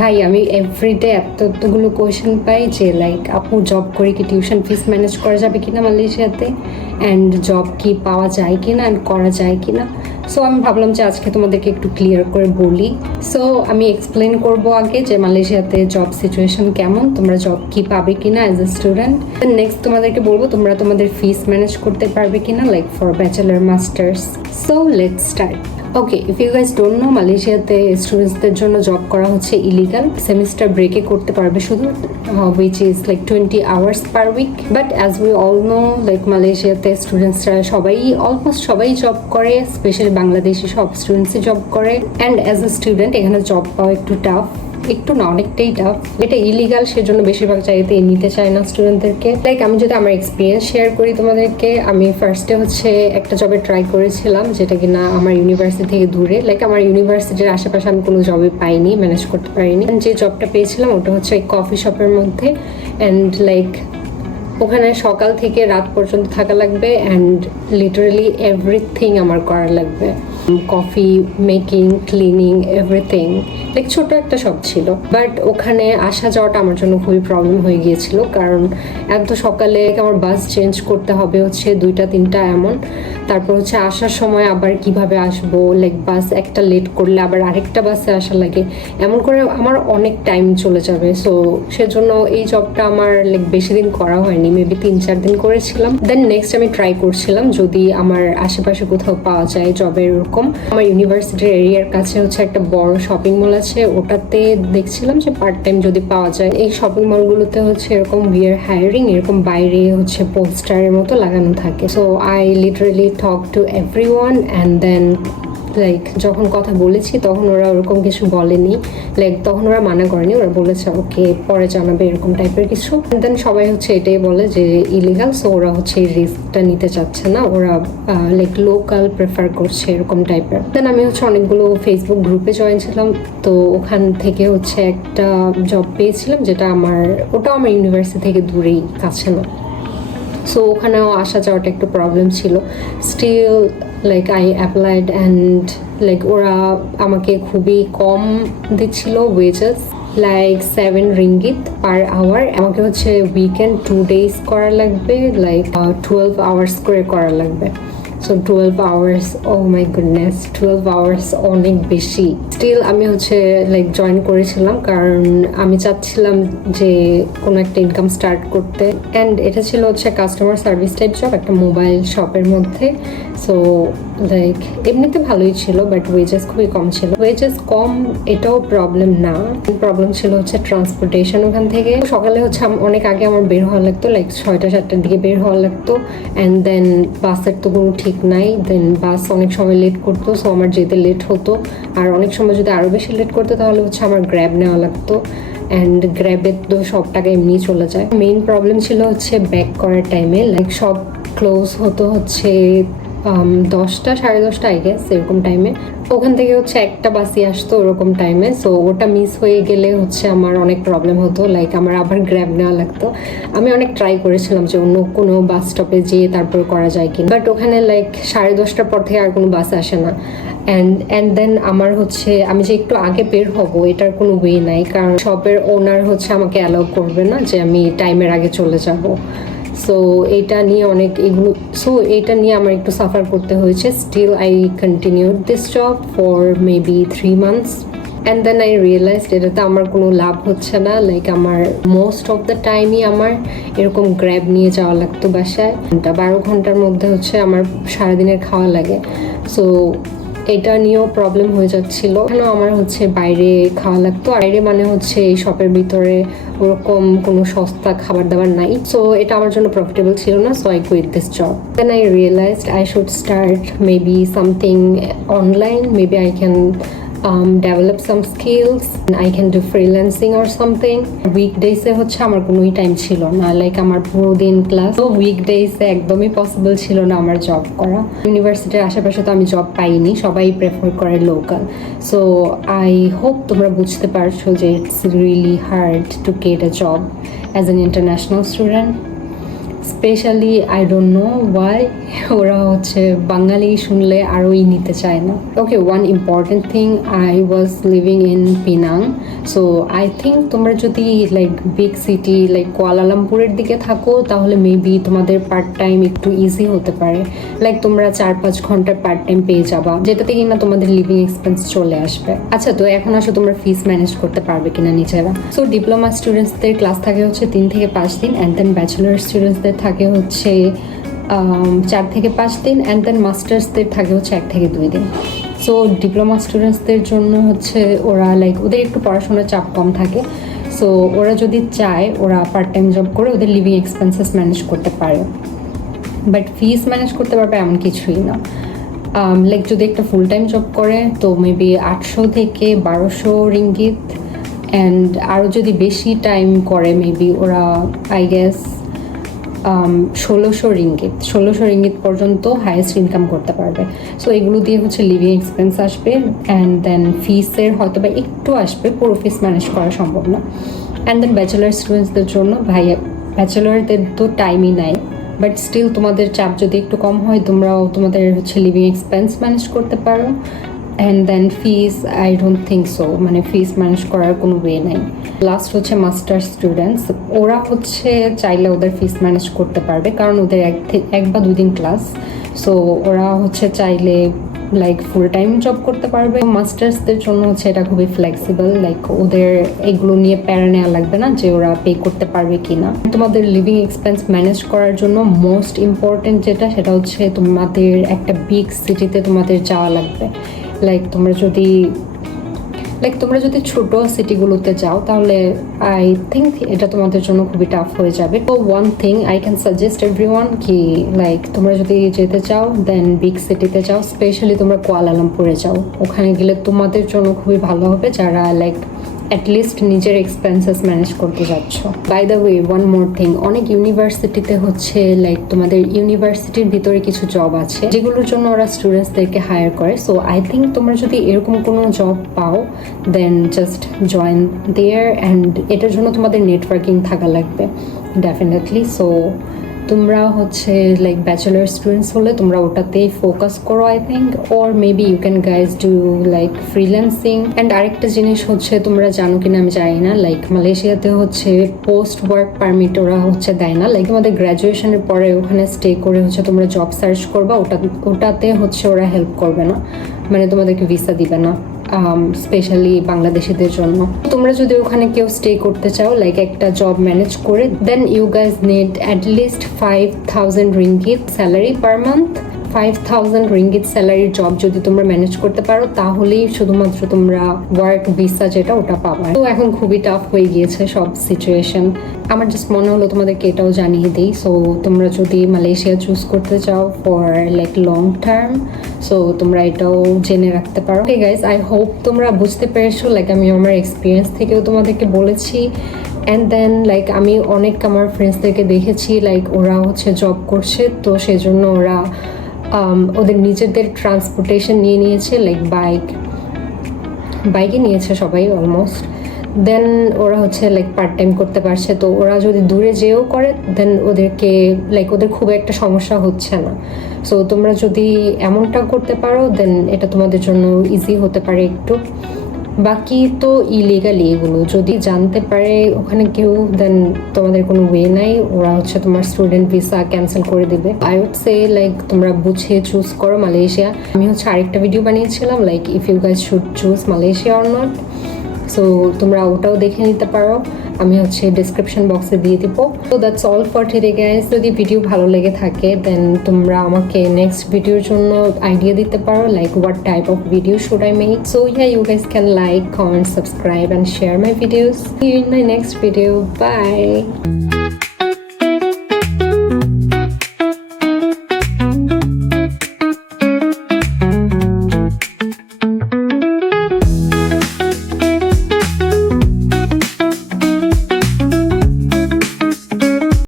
ভাই আমি এভরিডে এতগুলো কোয়েশ্চেন পাই যে লাইক আপু জব করে কি টিউশন ফিস ম্যানেজ করা যাবে কিনা মালয়েশিয়াতে, অ্যান্ড জব কি পাওয়া যায় কিনা অ্যান্ড করা যায় কিনা। সো আমি ভাবলাম যে আজকে তোমাদেরকে একটু ক্লিয়ার করে বলি। সো আমি এক্সপ্লেন করব আগে যে মালয়েশিয়াতে জব সিচুয়েশন কেমন, তোমরা জব কি পাবে কিনা as a student. Then next তোমাদেরকে বলবো তোমরা তোমাদের ফিস ম্যানেজ করতে পারবে কিনা like for bachelor masters. So let's start. Okay, if you guys don't know, মালয়েশিয়াতে স্টুডেন্টসদের জন্য জব করা হচ্ছে ইলিগাল। সেমিস্টার ব্রেকে করতে পারবে শুধু, which is like 20 hours per week. But as we all know, like মালয়েশিয়াতে স্টুডেন্টসরা সবাই অলমোস্ট সবাই জব করে, স্পেশালি বাংলাদেশি সব স্টুডেন্টসই জব করে। অ্যান্ড অ্যাজ এ স্টুডেন্ট এখানে জব পাওয়া একটু টাফ, একটু না অনেকটাই টাফ। এটা ইলিগাল, সেজন্য বেশিরভাগ চাইতে নিতে চায় না স্টুডেন্টদেরকে। লাইক আমি যদি আমার এক্সপিরিয়েন্স শেয়ার করি তোমাদেরকে, আমি ফার্স্টে হচ্ছে একটা জবে ট্রাই করেছিলাম যেটা কিনা আমার ইউনিভার্সিটি থেকে দূরে। লাইক আমার ইউনিভার্সিটির আশেপাশে আমি কোনো জবে পাইনি, ম্যানেজ করতে পারিনি। যে জবটা পেয়েছিলাম ওটা হচ্ছে কফি শপের মধ্যে। অ্যান্ড লাইক ওখানে সকাল থেকে রাত পর্যন্ত থাকা লাগবে, অ্যান্ড লিটারালি এভরিথিং আমার করা লাগবে, coffee making, cleaning, everything. Like ছোট একটা শপ ছিল, বাট ওখানে আসা যাওয়াটা আমার জন্য খুবই প্রবলেম হয়ে গিয়েছিল, কারণ এত সকালে আমার বাস চেঞ্জ করতে হবে হচ্ছে 2টা-3টা এমন। তারপর হচ্ছে আসার সময় আবার কিভাবে আসবো, লাইক বাস একটা লেট করলে আবার আরেকটা বাসে আসা লাগে, এমন করে আমার অনেক টাইম চলে যাবে। সো সেজন্য এই জবটা আমার লাইক বেশি দিন করা হয়নি, মেবি 3-4 দিন করেছিলাম। দেন নেক্সট আমি ট্রাই করছিলাম যদি আমার আশেপাশে কোথাও পাওয়া যায় জবের এরকম। আমার ইউনিভার্সিটির এরিয়ার কাছে হচ্ছে একটা বড় শপিং মল আছে, ওটাতে দেখছিলাম যে পার্ট টাইম যদি পাওয়া যায়। এই শপিং মলগুলোতে হচ্ছে এরকম উই আর হায়ারিং, এরকম বাইরে হচ্ছে পোস্টারের মতো লাগানো থাকে। So I literally talk to everyone, and then like যখন কথা বলেছি তখন ওরা ওরকম কিছু বলেনি, লাইক তখন ওরা মানা করেনি, ওরা বলেছে ওকে পরে জানাবে এরকম টাইপের কিছু। দেন সবাই হচ্ছে এটাই বলে যে ইলিগাল, সো ওরা হচ্ছে এই রিস্কটা নিতে চাচ্ছে না, ওরা লাইক লোকাল প্রেফার করছে এরকম টাইপের। দেন আমি হচ্ছে অনেকগুলো ফেসবুক গ্রুপে জয়েন ছিলাম, তো ওখান থেকে হচ্ছে একটা জব পেয়েছিলাম যেটা ওটাও আমার ইউনিভার্সিটি থেকে দূরেই, কাছে না। সো ওখানেও আসা যাওয়াটা একটু প্রবলেম ছিল। Still like I applied, and like ওরা আমাকে খুবই কম দিচ্ছিল wages, like 7 ringgit per hour. আমাকে হচ্ছে উইকেন্ড 2 days করা লাগবে, লাইক 12 hours করে করা লাগবে। So 12 hours, oh my goodness, 12 hours অনেক বেশি। স্টিল আমি হচ্ছে লাইক জয়েন করেছিলাম কারণ আমি চাচ্ছিলাম যে কোনো একটা ইনকাম স্টার্ট করতে। অ্যান্ড এটা ছিল হচ্ছে কাস্টমার সার্ভিস টাইপ জব, একটা মোবাইল শপের মধ্যে। সো লাইক এমনিতে ভালোই ছিল, বাট ওয়েজেস খুবই কম ছিল। ওয়েজেস কম এটাও প্রবলেম না, প্রবলেম ছিল হচ্ছে ট্রান্সপোর্টেশন। ওখান থেকে সকালে হচ্ছে অনেক আগে আমার বের হওয়া লাগতো, লাইক 6টা-7টার দিকে বের হওয়া লাগতো। অ্যান্ড দেন বাসের তো কোনো ঠিক নাই, দেন বাস অনেক সময় লেট করতো, সো আমার যেতে লেট হতো। আর অনেক সময় যদি আরও বেশি লেট করতো তাহলে হচ্ছে আমার গ্র্যাব নেওয়া লাগতো, অ্যান্ড গ্র্যাবের তো সব টাকা এমনি চলে যায়। মেইন প্রবলেম ছিল হচ্ছে ব্যাক করার টাইমে, লাইক সব ক্লোজ হতো হচ্ছে 10টা, 10:30 আই গেস এরকম টাইমে। ওখান থেকে হচ্ছে একটা বাসই আসতো ওরকম টাইমে। সো ওটা মিস হয়ে গেলে হচ্ছে আমার অনেক প্রবলেম হতো, লাইক আমার আবার গ্র্যাব নেওয়া লাগতো। আমি অনেক ট্রাই করেছিলাম যে অন্য কোনো বাস স্টপে যেয়ে তারপর করা যায় কিনা, বাট ওখানে লাইক 10:30টার পর থেকে আর কোনো বাস আসে না। অ্যান্ড দেন আমার হচ্ছে আমি যে একটু আগে বের হব এটার কোনো ওয়ে নাই, কারণ শপের ওনার হচ্ছে আমাকে অ্যালাউ করবে না যে আমি টাইমের আগে চলে যাব। সো এটা নিয়ে এটা নিয়ে আমার একটু সাফার করতে হয়েছে। Still I continued this job for maybe 3 months, and then I realised এটাতে আমার কোনো লাভ হচ্ছে না। লাইক আমার মোস্ট অফ দ্য টাইমই আমার এরকম গ্র্যাব নিয়ে যাওয়া লাগতো বাসায়। 12 ঘন্টার মধ্যে হচ্ছে আমার সারাদিনের খাওয়া লাগে। সো এটা নিয়েও প্রবলেম হয়ে যাচ্ছিল। এখানেও আমার হচ্ছে বাইরে খাওয়া লাগতো, বাইরে মানে হচ্ছে এই শপের ভিতরে ওরকম কোনো সস্তা খাবার দাবার নাই। সো এটা আমার জন্য প্রফিটেবল ছিল না, so I quit this job. Then I realised I should start maybe something online, maybe I can develop some skills, I can do freelancing or something. Weekdays এ হচ্ছে আমার কোনোই টাইম ছিল না, লাইক আমার পুরো দিন ক্লাস, তো উইকডেজ এ একদমই পসিবল ছিল না আমার জব করা। ইউনিভার্সিটির আশেপাশে তো আমি জব পাইনি, সবাই প্রেফার করে লোকাল। সো আই হোপ তোমরা বুঝতে পারছো যে it's really hard to get a job as an international student. Specially I don't know why ওরা হচ্ছে বাঙালি শুনলে আরোই নিতে চায় না। Okay, one important thing, I was living in Penang. So I think তোমরা যদি লাইক বিগ সিটি লাইক কুয়ালালামপুরের দিকে থাকো তাহলে মেবি তোমাদের পার্ট টাইম একটু ইজি হতে পারে। লাইক তোমরা 4-5 ঘন্টার পার্ট টাইম পেয়ে যাবা, যেটাতে কিনা তোমাদের লিভিং এক্সপেন্স চলে আসবে। আচ্ছা, তো এখন আসো তোমরা ফিস ম্যানেজ করতে পারবে কিনা নিজেরা। সো ডিপ্লোমা স্টুডেন্টসদের ক্লাস থাকে হচ্ছে 3 থেকে 5 দিন, অ্যান্ড দেন ব্যাচেলার স্টুডেন্টসদের থাকে হচ্ছে 4 থেকে 5 দিন, অ্যান্ড দেন মাস্টার্সদের থাকে হচ্ছে 1 থেকে 2 দিন। সো ডিপ্লোমা স্টুডেন্টসদের জন্য হচ্ছে ওরা লাইক ওদের একটু পড়াশোনার চাপ কম থাকে। সো ওরা যদি চায় ওরা পার্ট টাইম জব করে ওদের লিভিং এক্সপেন্সেস ম্যানেজ করতে পারে, বাট ফিস ম্যানেজ করতে পারবে এমন কিছুই না। লাইক যদি একটা ফুল টাইম জব করে তো মেবি 800 থেকে 1200 রিঙ্গিত, অ্যান্ড আরও যদি বেশি টাইম করে মেবি ওরা আই গেস 1600 রিঙ্গিত পর্যন্ত হাইয়েস্ট ইনকাম করতে পারবে। সো এগুলো দিয়ে হচ্ছে লিভিং এক্সপেন্স আসবে, অ্যান্ড দেন ফিসের হয়তো বা একটু আসবে, পুরো ফিস ম্যানেজ করা সম্ভব না। অ্যান্ড দেন ব্যাচেলার স্টুডেন্টসদের জন্য ব্যাচেলারদের তো টাইমই নাই, বাট স্টিল তোমাদের চাপ যদি একটু কম হয় তোমরাও তোমাদের হচ্ছে লিভিং এক্সপেন্স ম্যানেজ করতে পারো। And then fees I don't think so, মানে ফিস ম্যানেজ করার কোনো ওয়ে নাই। লাস্ট হচ্ছে মাস্টার স্টুডেন্টস, ওরা হচ্ছে চাইলে ওদের ফিস ম্যানেজ করতে পারবে, কারণ ওদের 1 বা 2 দিন ক্লাস। সো ওরা হচ্ছে চাইলে লাইক ফুল টাইম জব করতে পারবে। মাস্টার্সদের জন্য হচ্ছে এটা খুবই ফ্লেক্সিবল, লাইক ওদের এগুলো নিয়ে প্যারা নেওয়া লাগবে না যে ওরা পে করতে পারবে কিনা। তোমাদের লিভিং এক্সপেন্স ম্যানেজ করার জন্য মোস্ট ইম্পর্টেন্ট যেটা, সেটা হচ্ছে তোমাদের একটা বিগ সিটিতে তোমাদের যাওয়া লাগবে। লাইক তোমরা যদি ছোট সিটিগুলোতে যাও তাহলে আই থিঙ্ক এটা তোমাদের জন্য খুবই টাফ হয়ে যাবে। তো one thing I can suggest everyone কি লাইক তোমরা যদি যেতে চাও দেন বিগ সিটিতে যাও, স্পেশালি তোমরা কুয়ালালামপুরে যাও। ওখানে গেলে তোমাদের জন্য খুবই ভালো হবে যারা লাইক অ্যাটলিস্ট নিজের এক্সপেন্সেস ম্যানেজ করতে যাচ্ছ। By the way, one more thing, অনেক ইউনিভার্সিটিতে হচ্ছে লাইক তোমাদের ইউনিভার্সিটির ভিতরে কিছু জব আছে যেগুলোর জন্য ওরা স্টুডেন্টসদেরকে হায়ার করে। সো আই থিঙ্ক তোমরা যদি এরকম কোনো জব পাও দেন জাস্ট জয়েন দেয়ার, অ্যান্ড এটার জন্য তোমাদের নেটওয়ার্কিং থাকা লাগবে ডেফিনেটলি। সো তোমরা হচ্ছে লাইক ব্যাচেলার স্টুডেন্টস হলে তোমরা ওটাতেই ফোকাস করো I think, or maybe you can guys do like freelancing. And আরেকটা জিনিস হচ্ছে তোমরা জানো কিনা আমি জানি না, লাইক মালয়েশিয়াতে হচ্ছে পোস্ট ওয়ার্ক পারমিট ওরা হচ্ছে দেয় না। লাইক তোমাদের গ্র্যাজুয়েশনের পরে ওখানে স্টে করে হচ্ছে তোমরা জব সার্চ করবা, ওটাতে হচ্ছে ওরা হেল্প করবে না, মানে তোমাদেরকে ভিসা দিবে না, স্পেশালি বাংলাদেশিদের জন্য। তোমরা যদি ওখানে কেউ স্টে করতে চাও লাইক একটা জব ম্যানেজ করে, then you guys need at least 5000 ringgit salary per month. 5000 ringgit স্যালারির জব যদি তোমরা ম্যানেজ করতে পারো তাহলেই শুধুমাত্র তোমরা ওয়ার্ক ভিসা যেটা ওটা পাবা। তো এখন খুবই টাফ হয়ে গিয়েছে সব সিচুয়েশন। আমার জাস্ট মনে হলো তোমাদেরকে এটাও জানিয়ে দিই। সো তোমরা যদি মালয়েশিয়া চুজ করতে চাও for like long term, so তোমরা এটাও জেনে রাখতে পারো। ওকে গাইজ, আই হোপ তোমরা বুঝতে পেরেছো, লাইক আমি আমার এক্সপিরিয়েন্স থেকেও তোমাদেরকে বলেছি। অ্যান্ড দেন লাইক আমি অনেক আমার ফ্রেন্ডসদেরকে দেখেছি লাইক ওরা হচ্ছে জব করছে, তো সেজন্য ওরা ওদের নিজেদের ট্রান্সপোর্টেশন নিয়ে নিয়েছে, লাইক বাইকে নিয়েছে সবাই অলমোস্ট। দেন ওরা হচ্ছে লাইক পার্ট টাইম করতে পারছে। তো ওরা যদি দূরে যেও করে দেন ওদেরকে লাইক ওদের খুব একটা সমস্যা হচ্ছে না। সো তোমরা যদি এমনটা করতে পারো দেন এটা তোমাদের জন্য ইজি হতে পারে একটু। বাকি তো ইলিগালি এগুলো যদি জানতে পারে ওখানে কেউ দেন তোমাদের কোনো ওয়ে নাই, ওরা হচ্ছে তোমার স্টুডেন্ট ভিসা ক্যান্সেল করে দেবে। আই উড সে লাইক তোমরা বুঝে চুজ করো মালয়েশিয়া। আমি হচ্ছে আরেকটা ভিডিও বানিয়েছিলাম like if you guys should choose Malaysia or not, so তোমরা ওটাও দেখে নিতে পারো, আমি হচ্ছে ডিসক্রিপশন বক্সে দিয়ে দিব। তো that's all for today guys. যদি ভিডিও ভালো লেগে থাকে দেন তোমরা আমাকে নেক্সট ভিডিওর জন্য আইডিয়া দিতে পারো like what type of video should I make. So yeah, you guys can like, comment, subscribe and share my videos. See you in my next video. Bye.